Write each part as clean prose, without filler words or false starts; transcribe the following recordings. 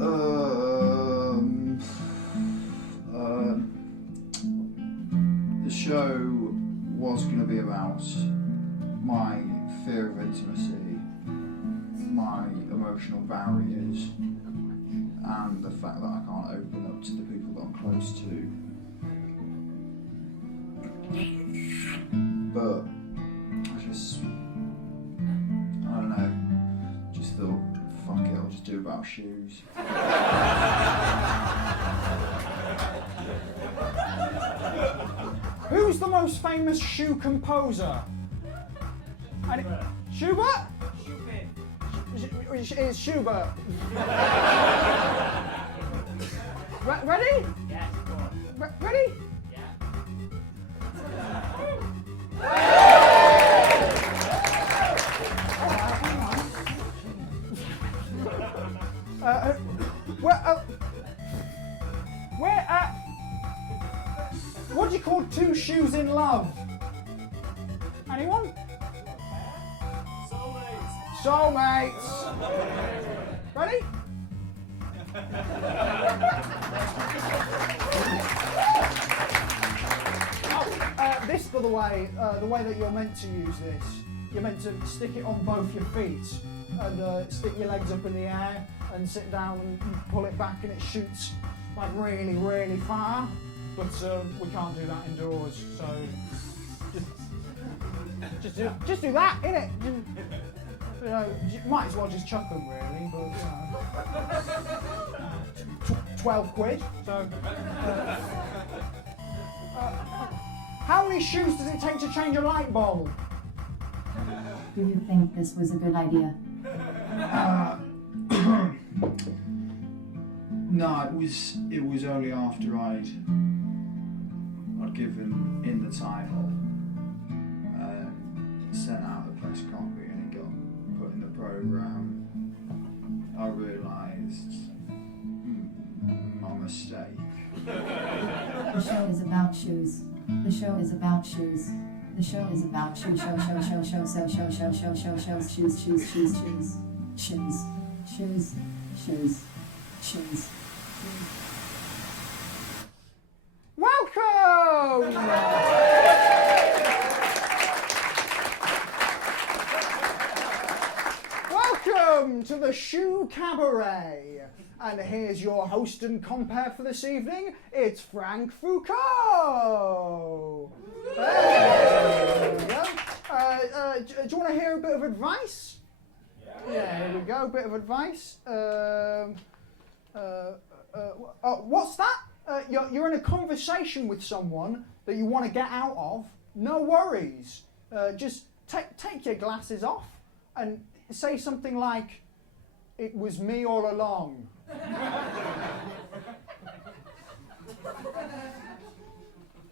The show was going to be about my fear of intimacy, my emotional barriers, and the fact that I can't open up to the people that I'm close to. But I don't know, just thought, fuck it, I'll just do about shoes. Who's the most famous shoe composer? Schubert? It's Schubert. Ready? Yes, go on. Ready? What do you call two shoes in love? Anyone? Soulmates. Ready? This, by the way that you're meant to use this, you're meant to stick it on both your feet and stick your legs up in the air and sit down and pull it back and it shoots like really, really far. But we can't do that indoors, so just do that, innit? You know, you might as well just chuck them, really. But you know, 12 quid. So, how many shoes does it take to change a light bulb? Do you think this was a good idea? No, it was only after I'd given in the title, sent out the press copy, and it got put in the programme. I realised my mistake. The show is about shoes. The show is about shoes. The show is about shoes. Shows, shoes. Welcome! Welcome to the Shoe Cabaret. And here's your host and compere for this evening. It's Frank Foucault. There we go. Do you want to hear a bit of advice? Yeah, here we go. A bit of advice. What's that? You're in a conversation with someone that you want to get out of. No worries. Just take your glasses off and say something like, "It was me all along."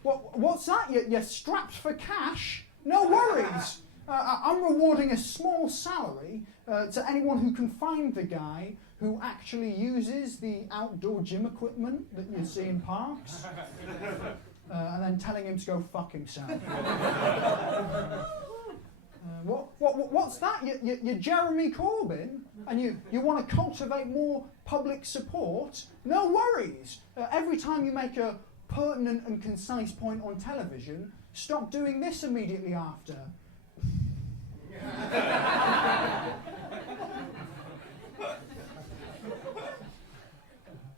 What's that? You're strapped for cash? No worries. I'm rewarding a small salary to anyone who can find the guy who actually uses the outdoor gym equipment that you see in parks, and then telling him to go fuck himself. What's that? You're Jeremy Corbyn, and you want to cultivate more public support? No worries. Every time you make a pertinent and concise point on television, stop doing this immediately after.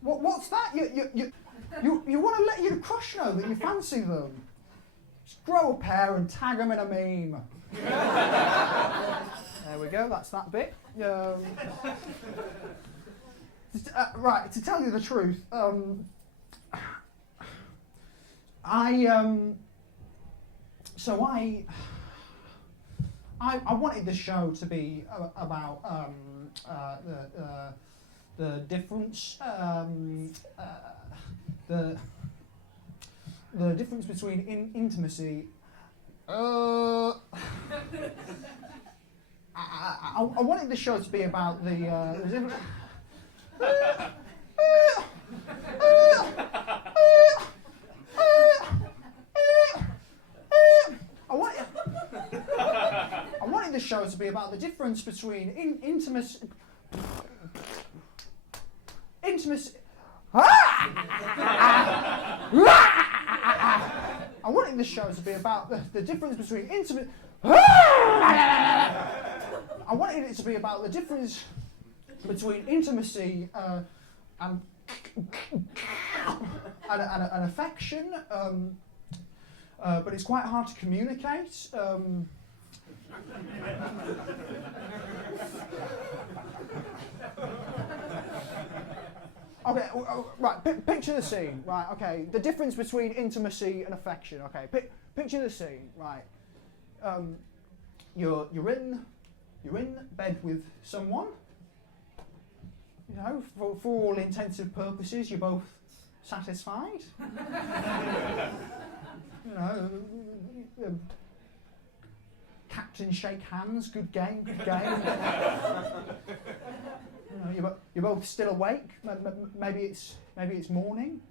What's that? You want to let your crush know that you fancy them? Just grow a pair and tag them in a meme. There we go, that's that bit. Right, to tell you the truth, I wanted the show to be about the difference the difference between intimacy. I wanted the show to be about the difference. I wanted the show to be about the difference between intimacy. intimacy. I wanted this show to be about the difference between intimate. I wanted it to be about the difference between intimacy and affection, but it's quite hard to communicate. Okay, right, picture the scene, right, okay, the difference between intimacy and affection, okay, picture the scene, right, you're in bed with someone, you know, for all intensive purposes, you're both satisfied, you know, captain shake hands, good game, you know, you're both still awake. Maybe it's morning,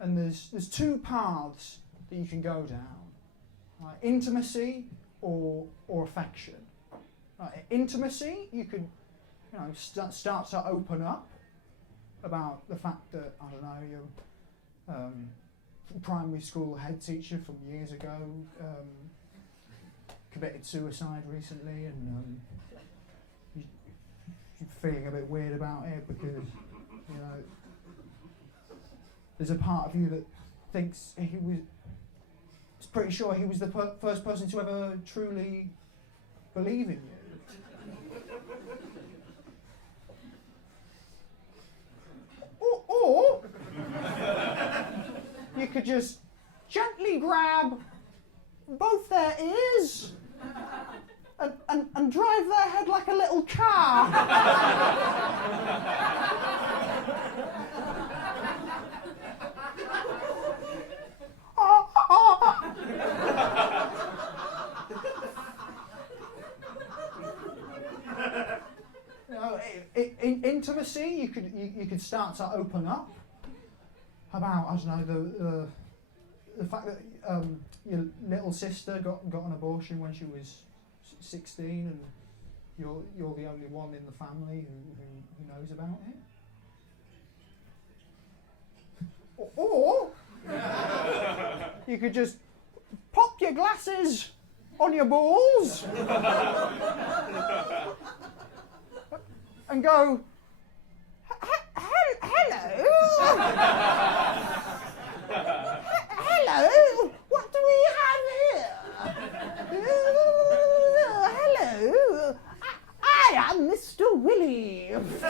and there's two paths that you can go down: right? Intimacy or affection. Right? Intimacy, you could, you know, start to open up about the fact that, I don't know, your primary school head teacher from years ago committed suicide recently, and feeling a bit weird about it because, you know, there's a part of you that thinks is pretty sure he was the first person to ever truly believe in you. Or you could just gently grab both their ears and drive their head like a little car. You know, intimacy, you could start to open up about, I don't know, the fact that your little sister got an abortion when she was 16, and you're the only one in the family who knows about it. Or you could just pop your glasses on your balls and go, hello. Hello, what do we have here? Hello, I am Mr. Willie. I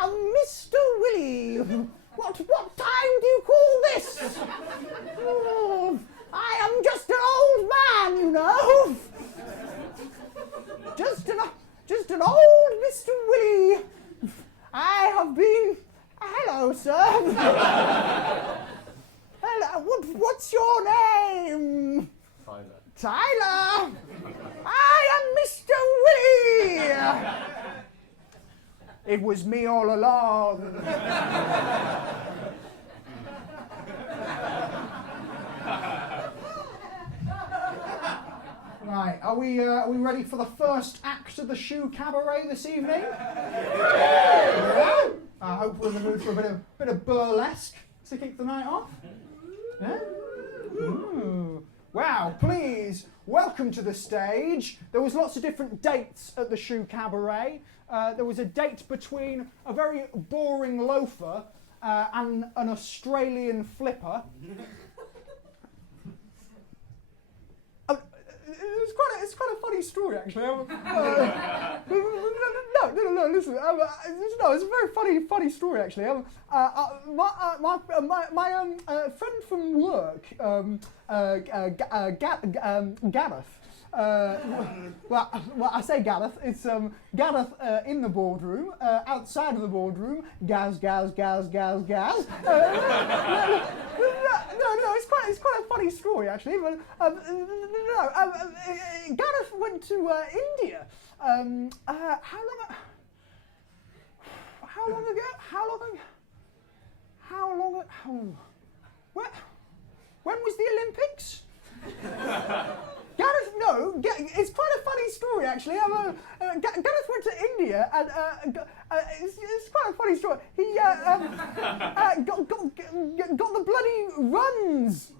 am Mr. Willie. What time do you call this? Oh, I am just an old man, you know. Just an old Mr. Willie. I have been. Hello, sir. Hello. What's your name? Tyler. I am Mr. Willie. It was me all along. Right, are we ready for the first act of the Shoe Cabaret this evening? Yeah. I hope we're in the mood for a bit of burlesque to kick the night off. Yeah? Ooh. Wow, please, welcome to the stage. There was lots of different dates at the Shoe Cabaret. There was a date between a very boring loafer and an Australian flipper. It's quite a funny story, actually. No, listen. No, it's a very funny story, actually. My friend from work, Gareth. Well, I say Gareth. It's Gareth in the boardroom. Outside of the boardroom, Gaz. No, it's quite a funny story, actually. But Gareth went to India. How long ago? When was the Olympics? Gareth, no, No, it's quite a funny story actually. Gareth went to India and it's quite a funny story. He got the bloody runs.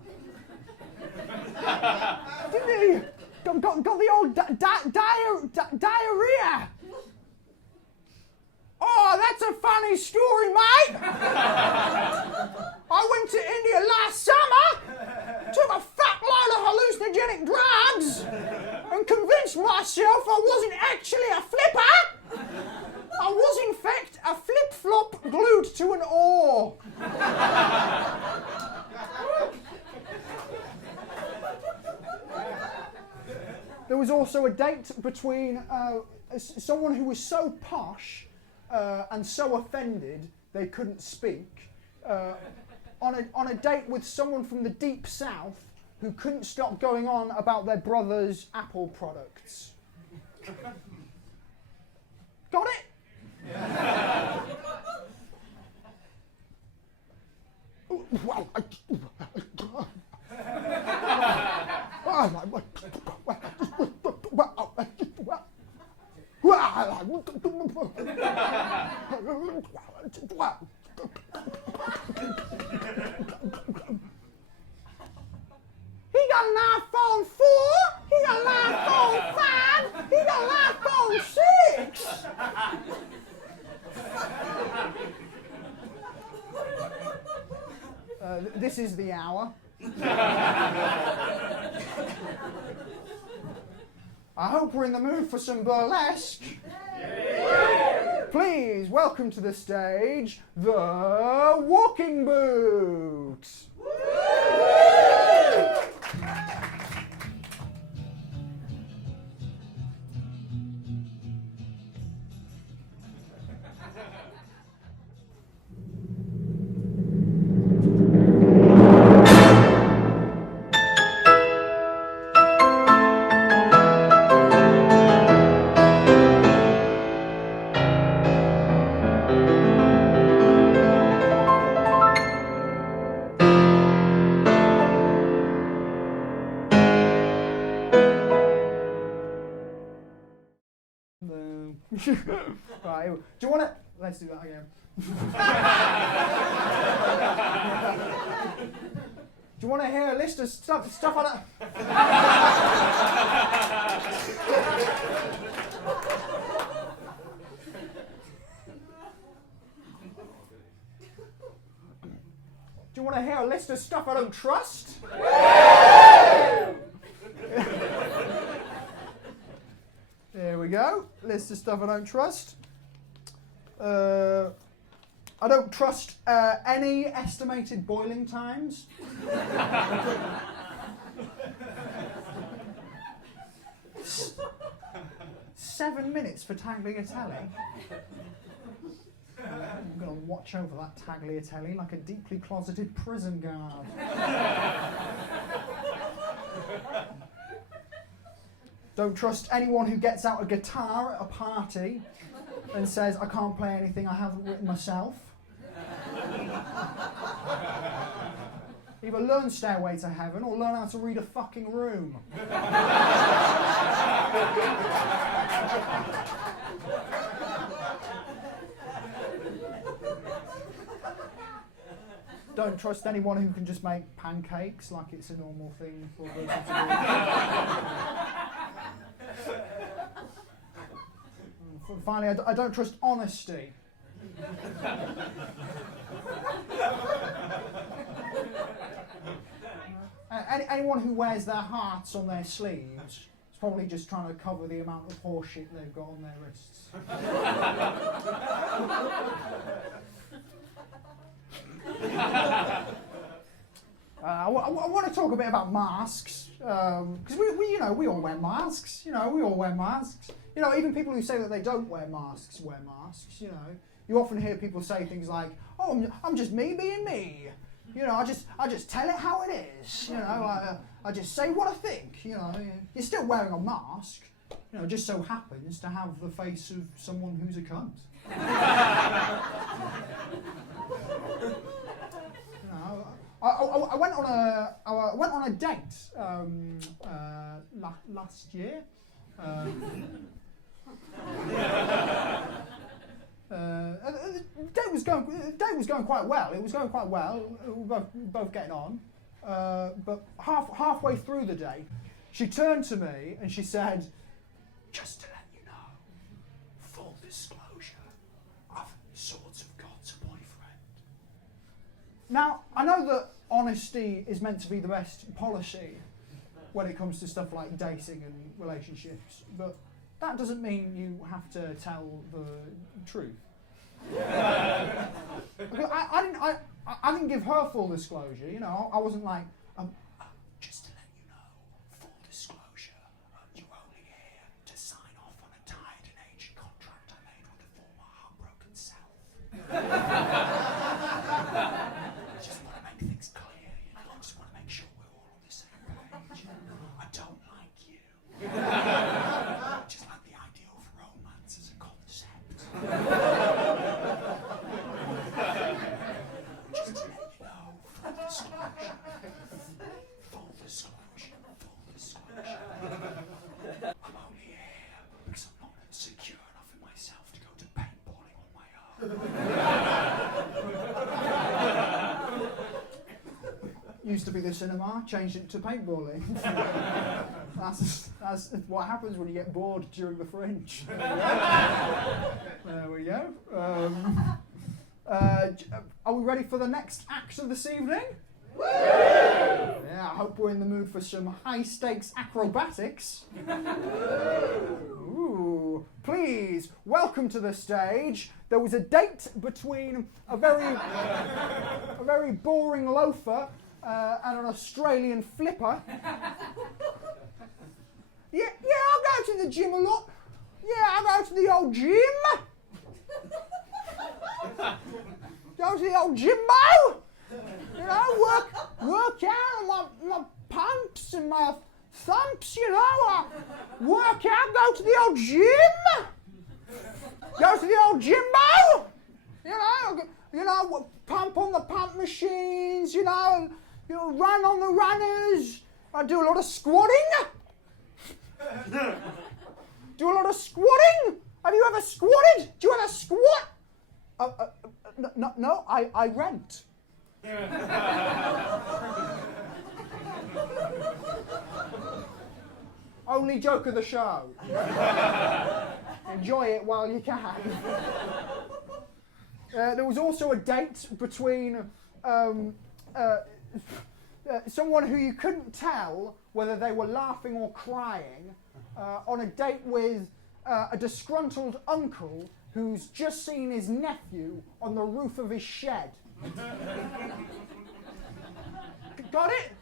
Didn't he? Got the old diarrhea. Oh, that's a funny story, mate. I went to India last summer, took a fat load of hallucinogenic drugs, and convinced myself I wasn't actually a flipper. I was, in fact, a flip-flop glued to an oar. There was also a date between someone who was so posh and so offended they couldn't speak, on a date with someone from the deep south who couldn't stop going on about their brother's Apple products. Got it? He got an iPhone 4, he got an iPhone 5, he got an iPhone 6. This is the hour. I hope we're in the mood for some burlesque. Please welcome to the stage the Walking Boot. Right, do you want to... Let's do that again. Do you want to hear a list of stuff on that? Do you want to hear a list of stuff I don't trust? There we go. List of stuff I don't trust. I don't trust any estimated boiling times. 7 minutes for tagliatelle. I'm going to watch over that tagliatelle like a deeply closeted prison guard. Don't trust anyone who gets out a guitar at a party and says, I can't play anything I haven't written myself. Either learn Stairway to Heaven or learn how to read a fucking room. Don't trust anyone who can just make pancakes like it's a normal thing for a person to do. Finally, I don't trust honesty. Anyone who wears their hearts on their sleeves is probably just trying to cover the amount of horseshit they've got on their wrists. I want to talk a bit about masks, because we all wear masks. We all wear masks. Even people who say that they don't wear masks wear masks. You often hear people say things like, "Oh, I'm just me being me." I just tell it how it is. I just say what I think. You're still wearing a mask. It just so happens to have the face of someone who's a cunt. I went on a date last year. The date was going quite well. It was going quite well. We were both getting on. But halfway through the day, she turned to me and she said, "Just to let you know, full disclosure, I've sort of got a boyfriend." Now, I know that honesty is meant to be the best policy when it comes to stuff like dating and relationships, but that doesn't mean you have to tell the truth. I didn't give her full disclosure, you know. I wasn't like, just to let you know, full disclosure, you're only here to sign off on a tied and aged contract I made with a former heartbroken self. Just want to make things clear, you know. I just want to make sure we're all on the same page. I don't like you. Just like the idea of romance as a concept. Just to let you know, full disclosure. Full disclosure. I'm only here because I'm not secure enough in myself to go to paintballing on my own. Used to be the cinema, changed it to paintballing. That's what happens when you get bored during the Fringe. There we go. Are we ready for the next act of this evening? Yeah, I hope we're in the mood for some high-stakes acrobatics. Ooh. Please, welcome to the stage. There was a date between a very boring loafer and an Australian flipper. Yeah, I go to the gym a lot. Yeah, I go to the old gym. Go to the old gymbo. You know, work out on my pumps and my thumps, you know. I work out, go to the old gym. Go to the old gymbo. You know, pump on the pump machines, you know, and run on the runners. I do a lot of squatting. Do a lot of squatting. Have you ever squatted? Do you ever squat? No, I rent. Only joke of the show. Enjoy it while you can. There was also a date between someone who you couldn't tell whether they were laughing or crying, on a date with a disgruntled uncle who's just seen his nephew on the roof of his shed. Got it?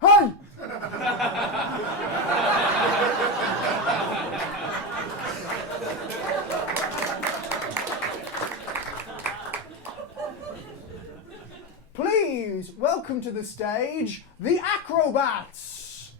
Hey! Please welcome to the stage the acrobats.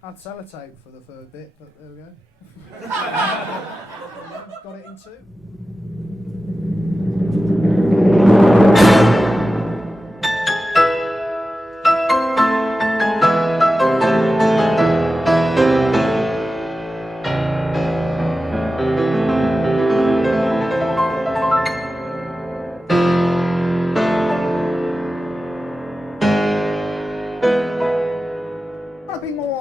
I'd sellotape for the third bit, but there we go. Got it in two.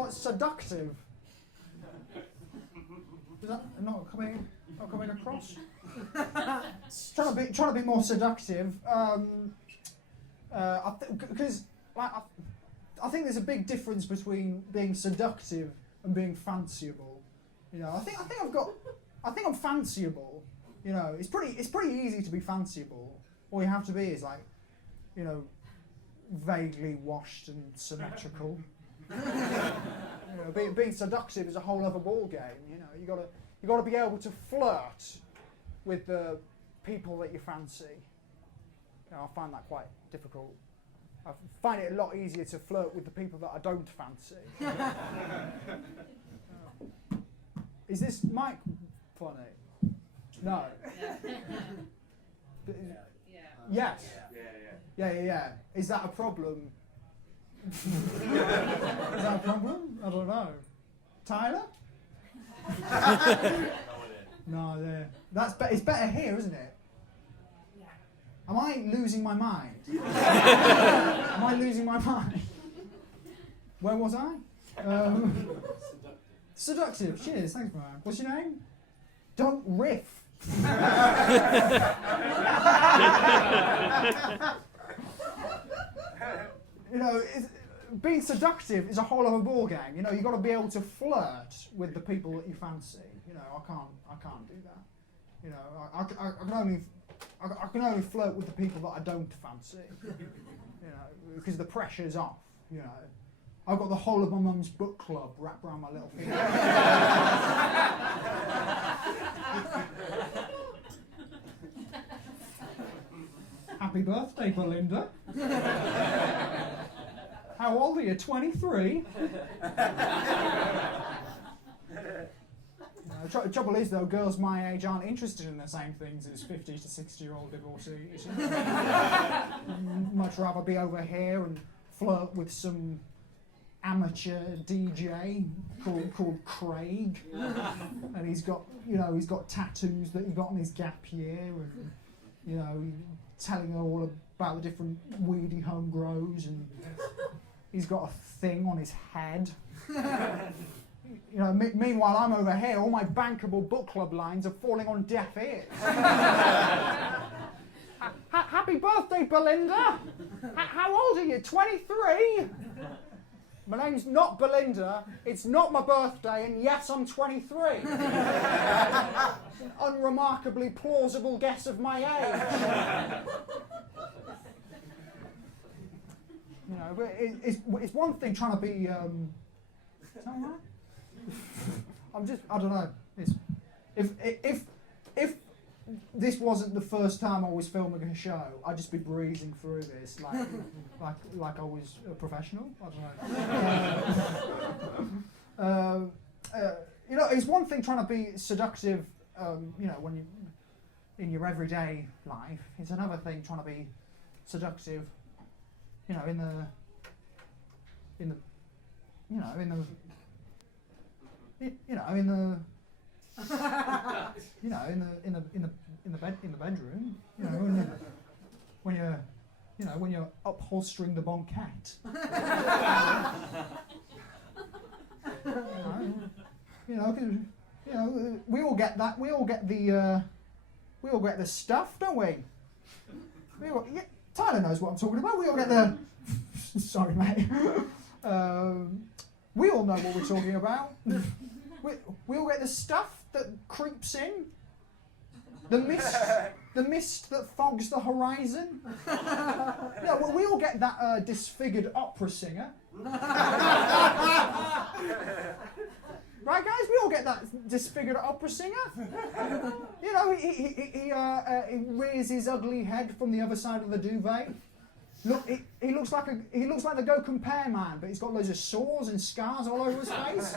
Seductive. Is that not coming across? trying to be more seductive. Because I think there's a big difference between being seductive and being fanciable. You know, I think I'm fanciable. You know, it's pretty easy to be fanciable. All you have to be is like, you know, vaguely washed and symmetrical. You know, being seductive is a whole other ball game. You know, you got to be able to flirt with the people that you fancy. You know, I find that quite difficult. I find it a lot easier to flirt with the people that I don't fancy. Is this mic funny? No. Yes. Yeah. Is that a problem? Is that a problem? I don't know. Tyler? No, there. It's better here, isn't it? Am I losing my mind? Am I losing my mind? Where was I? Seductive. Cheers. Thanks, Brian. What's your name? Don't riff. You know, being seductive is a whole other ball game. You know, you've got to be able to flirt with the people that you fancy. You know, I can't do that. You know, I can only flirt with the people that I don't fancy. You know, because the pressure's off. You know, I've got the whole of my mum's book club wrapped around my little finger. Happy birthday, Belinda. How old are you? 23? The trouble is, though, girls my age aren't interested in the same things as 50 to 60-year-old divorcees. Much rather be over here and flirt with some amateur DJ called Craig, and he's got tattoos that he got in his gap year, and telling her all about the different weed he home grows, and he's got a thing on his head. Meanwhile, I'm over here, all my bankable book club lines are falling on deaf ears. Happy birthday, Belinda! How old are you? 23? My name's not Belinda, it's not my birthday, and yes, I'm 23. An unremarkably plausible guess of my age. But it's one thing trying to be. Is that all right? I don't know. If this wasn't the first time I was filming a show, I'd just be breezing through this like I was a professional. I don't know. It's one thing trying to be seductive, when you in your everyday life. It's another thing trying to be seductive, in the bedroom, when you're upholstering the banquette. We all get that. We all get the stuff, don't we? Tyler knows what I'm talking about. We all get the. Sorry, mate. We all know what we're talking about. We all get the stuff that creeps in. The mist that fogs the horizon. We all get that disfigured opera singer. Right, guys? We all get that disfigured opera singer. He rears his ugly head from the other side of the duvet. Look, he looks like the Go Compare man, but he's got loads of sores and scars all over his face.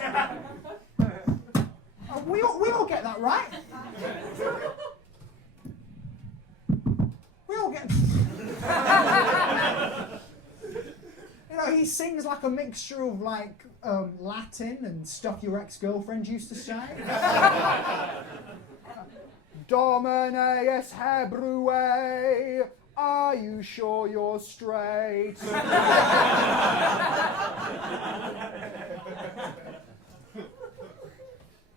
We all get that, right? We all get. He sings like a mixture of Latin and stuff your ex-girlfriend used to say. Domine es Hebrue, are you sure you're straight?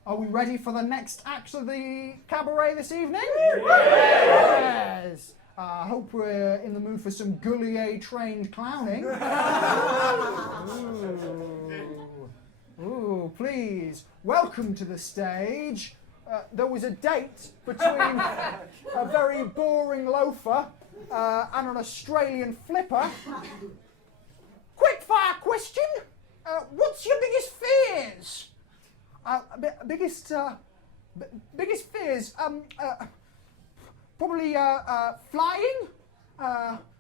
Are we ready for the next act of the cabaret this evening? Yes! I hope we're in the mood for some Gullier-trained clowning. Ooh, please, welcome to the stage. There was a date between a very boring loafer and an Australian flipper. Quick fire question. What's your biggest fears? Biggest fears? Probably flying,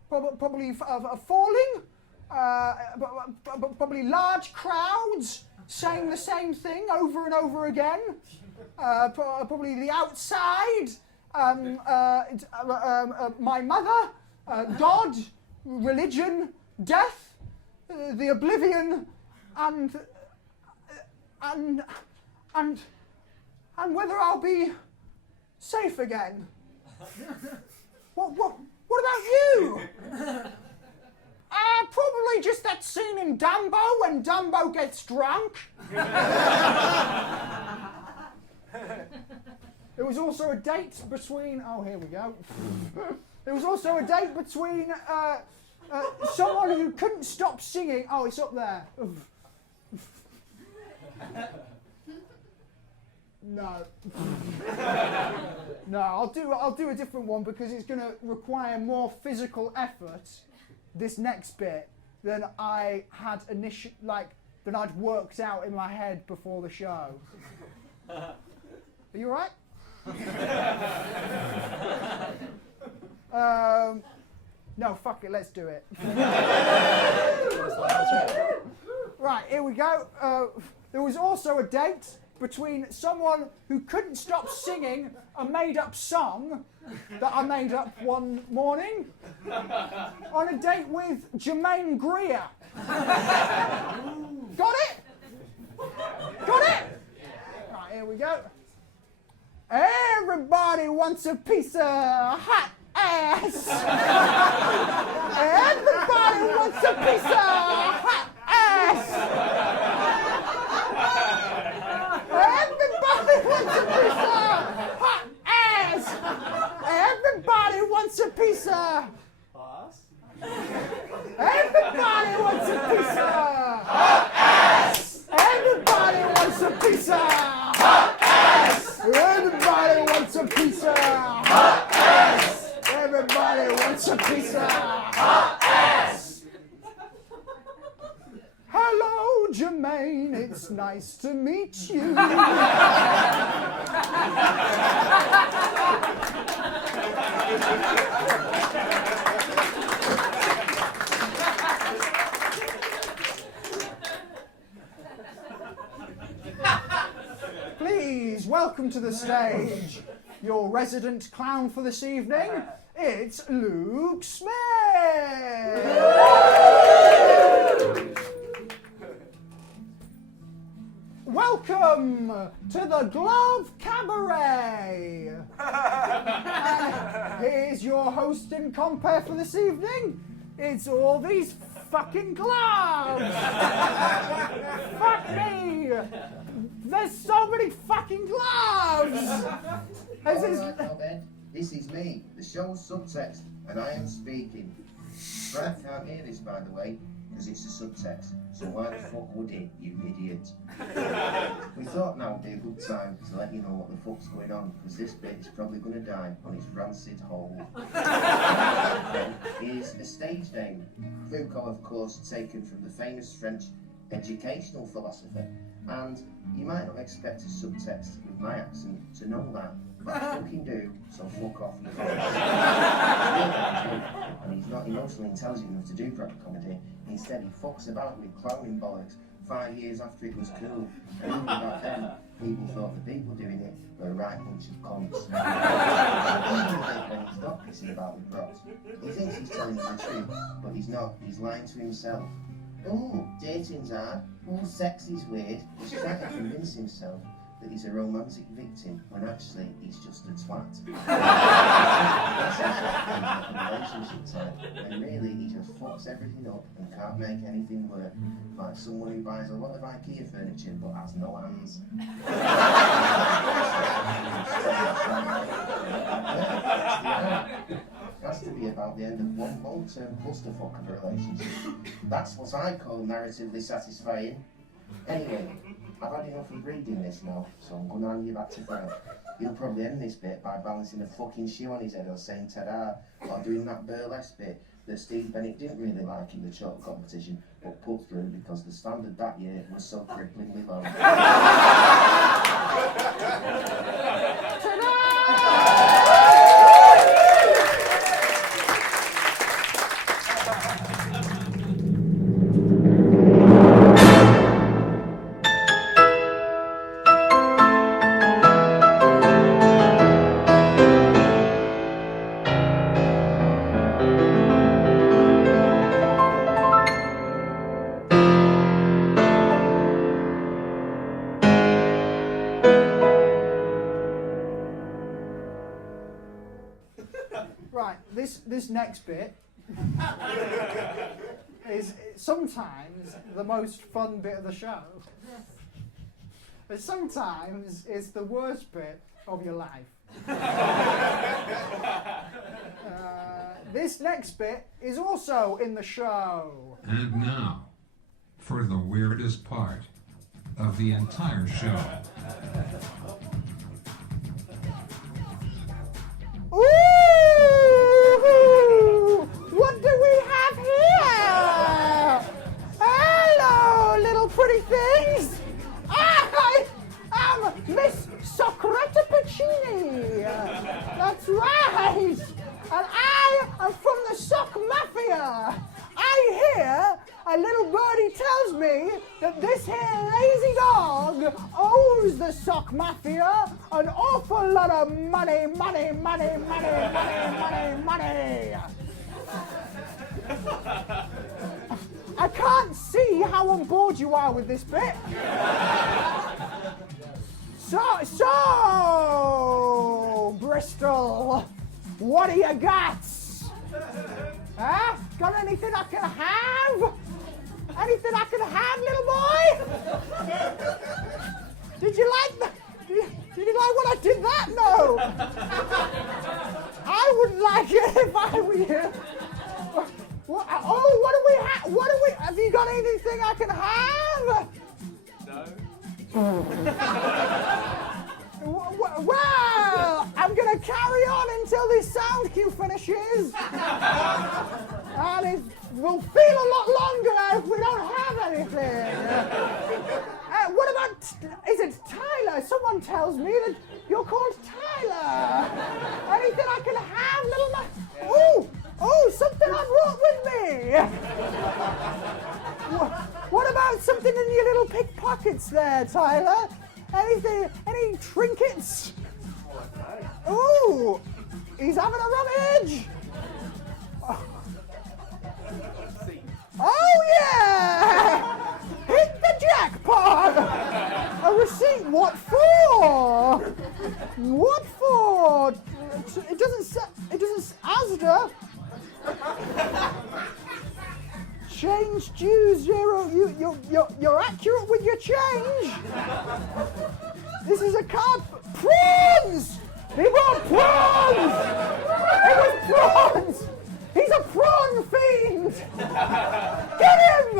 probably falling, probably large crowds saying the same thing over and over again. Probably the outside, my mother, God, religion, death, the oblivion, and whether I'll be safe again. What What about you? Probably just that scene in Dumbo when Dumbo gets drunk. There was also a date between... Oh, here we go. There was also a date between someone who couldn't stop singing... Oh, it's up there. No. No, I'll do a different one because it's going to require more physical effort, this next bit, than I had than I'd worked out in my head before the show. Are you alright? No, fuck it, let's do it. Right, here we go. There was also a date between someone who couldn't stop singing a made-up song that I made up one morning on a date with Jermaine Greer. Got it? Got it? Right, here we go. Everybody wants a piece of hot ass. Everybody wants a piece of hot ass. Everybody wants a piece of hot ass. Everybody wants a piece of Everybody wants a piece of hot ass. Everybody wants a piece of hot ass. Everybody wants a piece of hot ass. Everybody wants a piece of hot ass. Hello, Jermaine. It's nice to meet you. Please welcome to the stage your resident clown for this evening. It's Luke Smith. Welcome to the Glove Cabaret. Here's your host and compere for this evening. It's all these fucking gloves. Fuck me. There's so many fucking gloves. This is me, the show's subtext, and I am speaking. Brad can't hear this, by the way, because it's a subtext, so why the fuck would he, you idiot? We thought now would be a good time to let you know what the fuck's going on, because this bit is probably going to die on its rancid hole. Is a stage name. Foucault, of course, taken from the famous French educational philosopher, and you might not expect a subtext with my accent to know that, but I fucking do, so fuck off. And he's not emotionally intelligent enough to do proper comedy. Instead, he fucks about with clowning bollocks 5 years after it was cool. And even back then, people thought the people doing it were a right bunch of cunts. When he's not pissing about with props, he thinks he's telling you the truth, but he's not. He's lying to himself. Oh, dating's hard. Oh, sex is weird. He's trying to convince himself that he's a romantic victim when actually he's just a twat. That's actually a relationship type, and really he just fucks everything up and can't make anything work, like someone who buys a lot of IKEA furniture but has no hands. Has to be about the end of one long-term clusterfuck of a relationship. That's what I call narratively satisfying. Anyway, I've had enough of reading this now, so I'm going to hand you back to Fred. He'll probably end this bit by balancing a fucking shoe on his head or saying ta-da, or doing that burlesque bit that Steve Bennett didn't really like in the chalk competition, but put through because the standard that year was so cripplingly low. this next bit is sometimes the most fun bit of the show. But sometimes it's the worst bit of your life. This next bit is also in the show. And now, for the weirdest part of the entire show. Ooh! What do we have here? Hello, little pretty things. I am Miss Socrata Puccini. That's right. And I am from the Sock Mafia. I hear a little birdie tells me that this here lazy dog owes the Sock Mafia an awful lot of money. I can't see how on board you are with this bit. So, Bristol, what do you got? Huh? Got anything I can have? Anything I can have, little boy? Did you like that? Did you like when I did that? No. I would like it if I were you. What do we have? Have you got anything I can have? No. Well, I'm going to carry on until this sound cue finishes. And it will feel a lot longer if we don't have anything. What about, is it Tyler? Someone tells me that you're called Tyler. Anything I can have, little man? Oh, something I brought with me. What about something in your little pickpockets there, Tyler? Anything, any trinkets? Ooh, he's having a rummage. Oh yeah! Hit the jackpot! A receipt, what for? What for? It doesn't Asda. Change due 0. You're accurate with your change. This is a card for prawns. He bought prawns. It was prawns. He's a prawn fiend. Get him.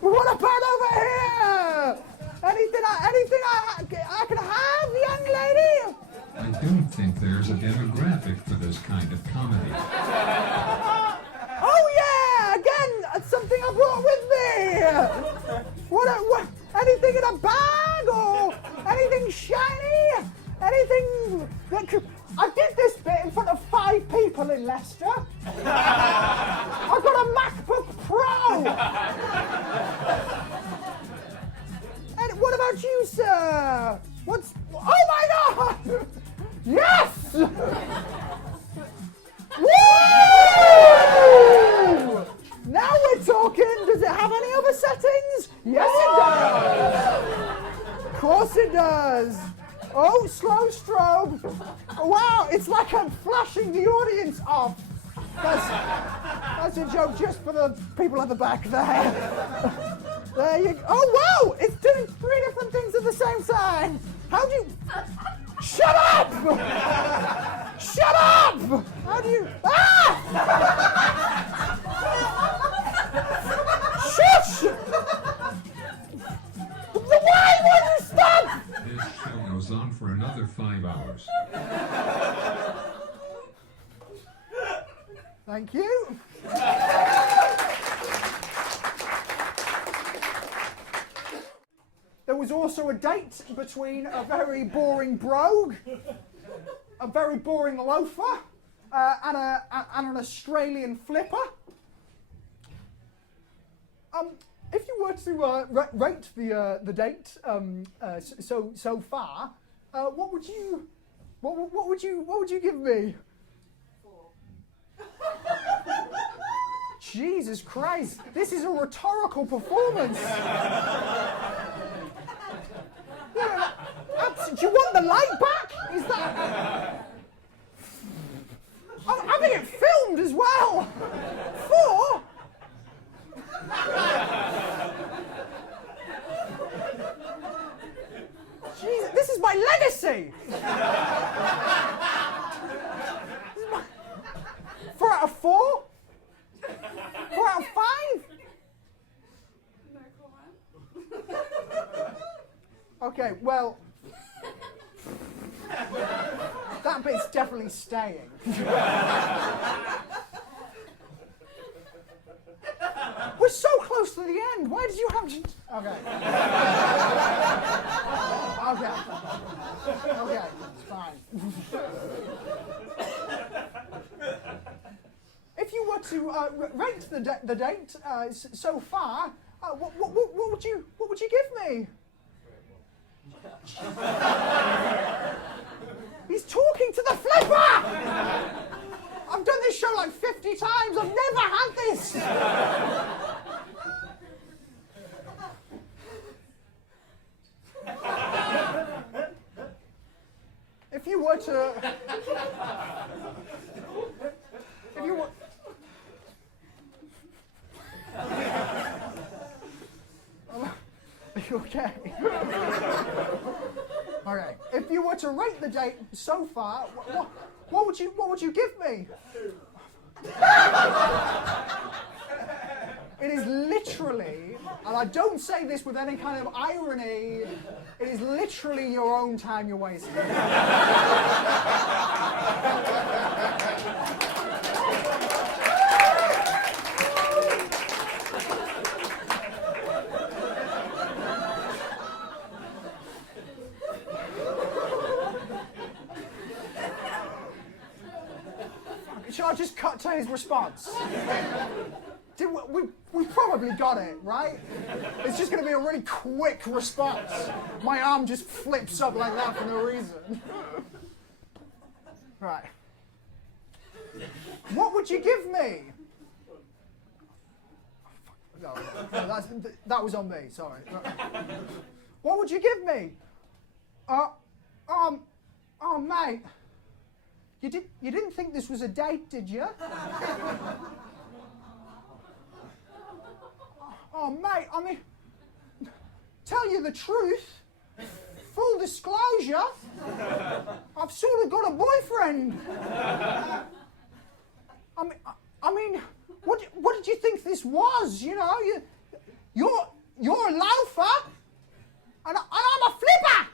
What about over here? Anything I can have, young lady? I don't think there's a demographic for this kind of comedy. Oh yeah! Again, something I brought with me. What? Anything in a bag or anything shiny? Anything that could? I did this bit in front of 5 people in Leicester. I got a MacBook Pro. And what about you, sir? Oh my God! Yes! Woo! Now we're talking. Does it have any other settings? Yes, it does. Of course it does. Oh, slow strobe. Wow, it's like I'm flashing the audience off. That's a joke just for the people at the back there. There you go. Oh, wow, it's doing 3 different things at the same time. How do you... Shut up! Shut up! How do you... Ah! Shush! Why won't you stop? This show goes on for another 5 hours. Thank you. There was also a date between a very boring brogue, a very boring loafer, and an Australian flipper. If you were to rate the date so far, what would you give me? 4. Jesus Christ! This is a rhetorical performance. Do you want the light back? Is that out of 4? 4 out of 5? No comment. Okay, well, that bit's definitely staying. We're so close to the end. Why did you have to... Okay. Okay, it's fine. If you were to rate the date so far, what would you give me? He's talking to the flipper! I've done this show like 50 times. I've never had this. If you were to... If you were... Are you okay? Okay. If you were to rate the date so far, what would you give me? It is literally, and I don't say this with any kind of irony, it is literally your own time you're wasting. Shall I just cut to his response? We probably got it, right? It's just going to be a really quick response. My arm just flips up like that for no reason. Right. What would you give me? No, that was on me, sorry. What would you give me? Oh, mate. You didn't think this was a date, did you? Oh, mate, I mean, tell you the truth, full disclosure, I've sort of got a boyfriend. I mean, what did you think this was? You know, you're a loafer, and I'm a flipper.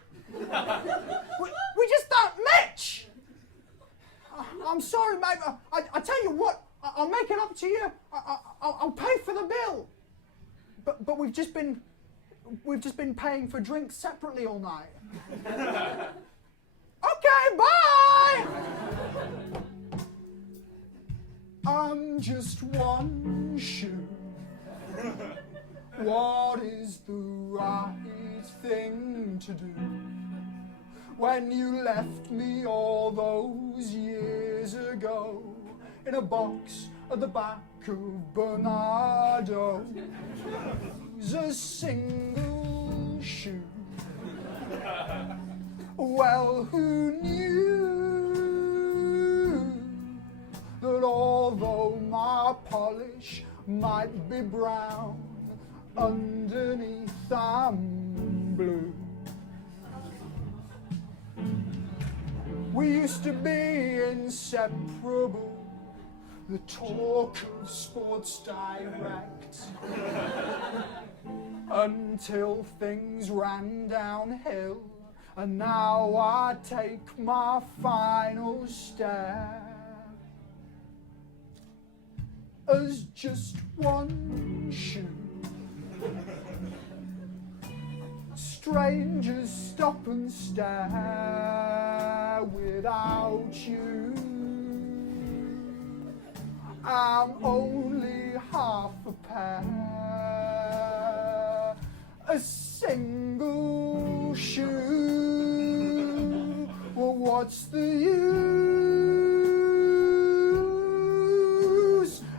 We just don't match. I'm sorry, mate. I tell you what, I'll make it up to you. I'll pay for the bill. But we've just been paying for drinks separately all night. Okay, bye. I'm just one shoe. What is the right thing to do? When you left me all those years ago in a box at the back of Bernardo's, a single shoe. Well, who knew that although my polish might be brown, underneath I'm blue? We used to be inseparable, the talk of Sports Direct, until things ran downhill, and now I take my final step as just one shoe. Strangers stop and stare without you. I'm only half a pair, a single shoe. Well, what's the use?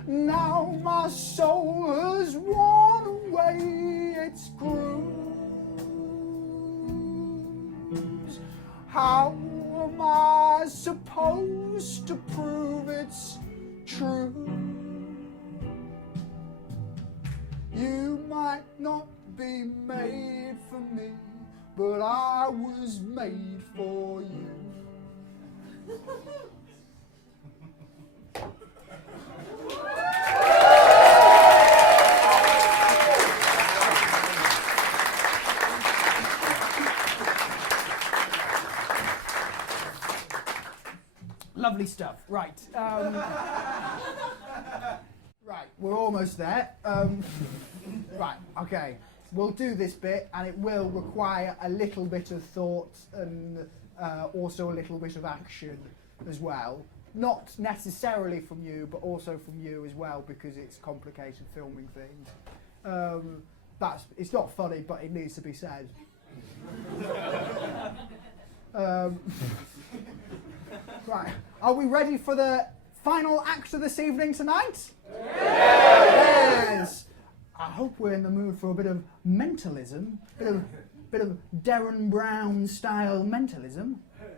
Now my soul has worn away its grooves. How am I supposed to prove it's true? You might not be made for me, but I was made for you. Lovely stuff. Right. Right, we're almost there. Right, okay. We'll do this bit, and it will require a little bit of thought and also a little bit of action as well. Not necessarily from you, but also from you as well, because it's complicated filming things. It's not funny, but it needs to be said. Right, are we ready for the final act of this evening tonight? Yes! I hope we're in the mood for a bit of mentalism, bit of Derren Brown style mentalism. Yeah.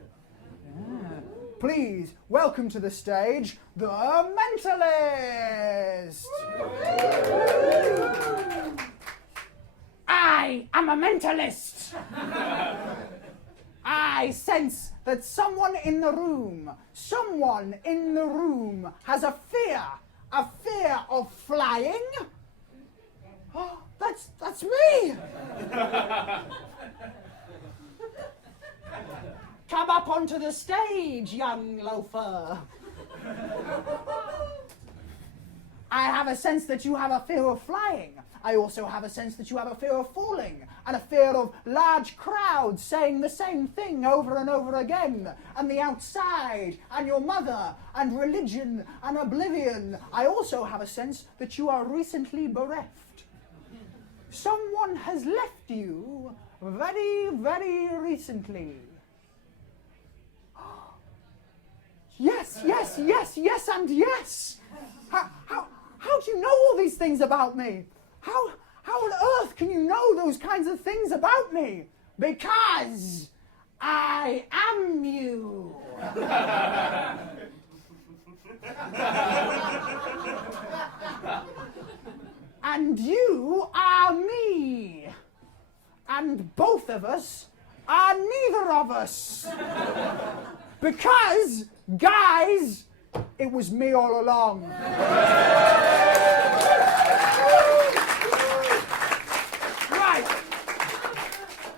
Please welcome to the stage the Mentalist. I am a mentalist. I sense that someone in the room has a fear of flying. Oh, that's me. Come up onto the stage, young loafer. I have a sense that you have a fear of flying. I also have a sense that you have a fear of falling, and a fear of large crowds saying the same thing over and over again, and the outside, and your mother, and religion, and oblivion. I also have a sense that you are recently bereft. Someone has left you very, very recently. Yes, and yes. How do you know all these things about me? How on earth can you know those kinds of things about me? Because I am you. And you are me. And both of us are neither of us. Because, guys, it was me all along. Right.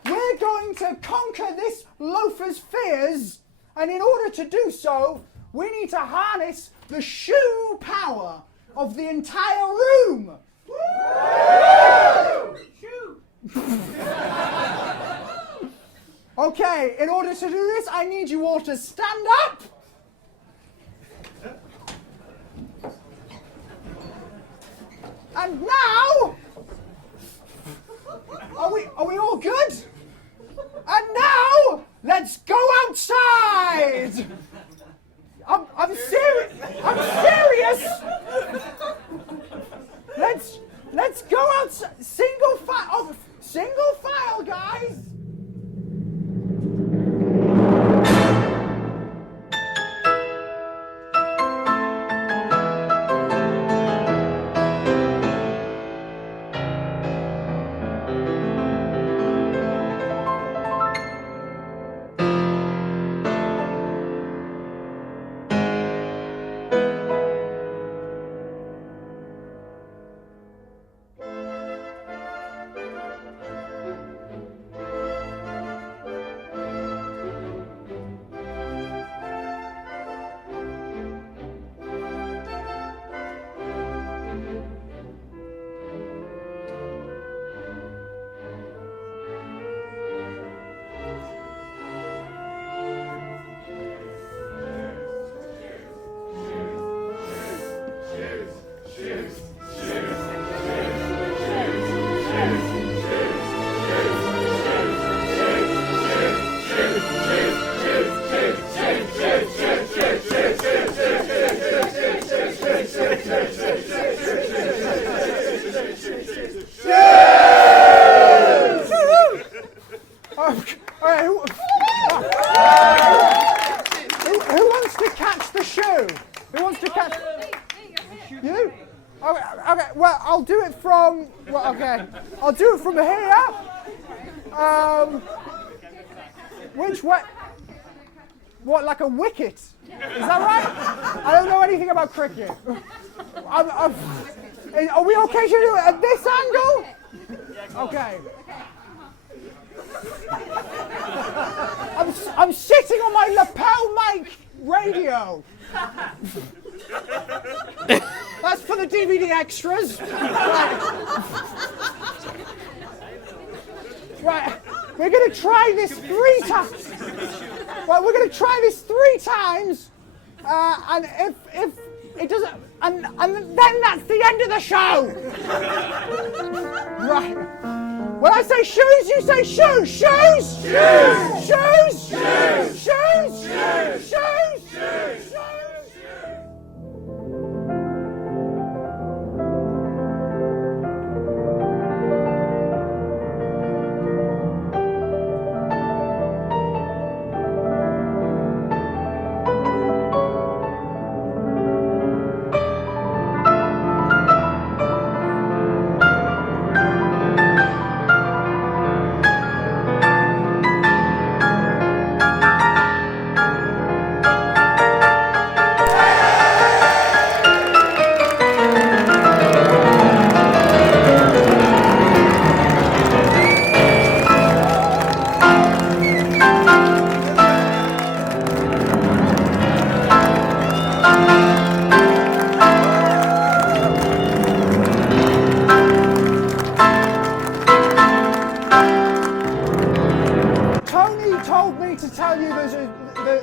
We're going to conquer this loafer's fears, and in order to do so, we need to harness the shoe power of the entire room. Okay, in order to do this, I need you all to stand up. And now, are we all good? And now, let's go outside. I'm serious. Let's go outside. Single file, guys. Who wants to catch the shoe? Who wants to catch? You? Okay. Well, I'll do it from. Well, okay. I'll do it from here. Which way? What, like a wicket? Is that right? I don't know anything about cricket. Are we okay to do it at this angle? Okay. I'm sitting on my lapel mic radio. That's for the DVD extras. Right, we're going to try this 3 times. Right, we're going to try this 3 times, and if it doesn't, and then that's the end of the show. Right. When I say shoes, you say shoes. Shoes. Shoes. Shoes. Shoes. Shoes. Shoes. Shoes. Shoes.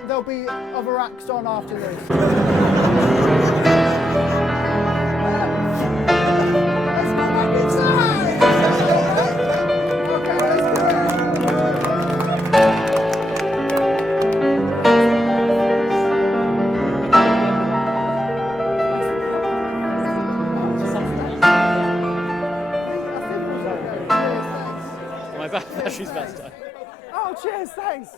There'll be other acts on after this. Let's go back inside! Okay, let's do My battery's about to die. Oh, cheers, thanks.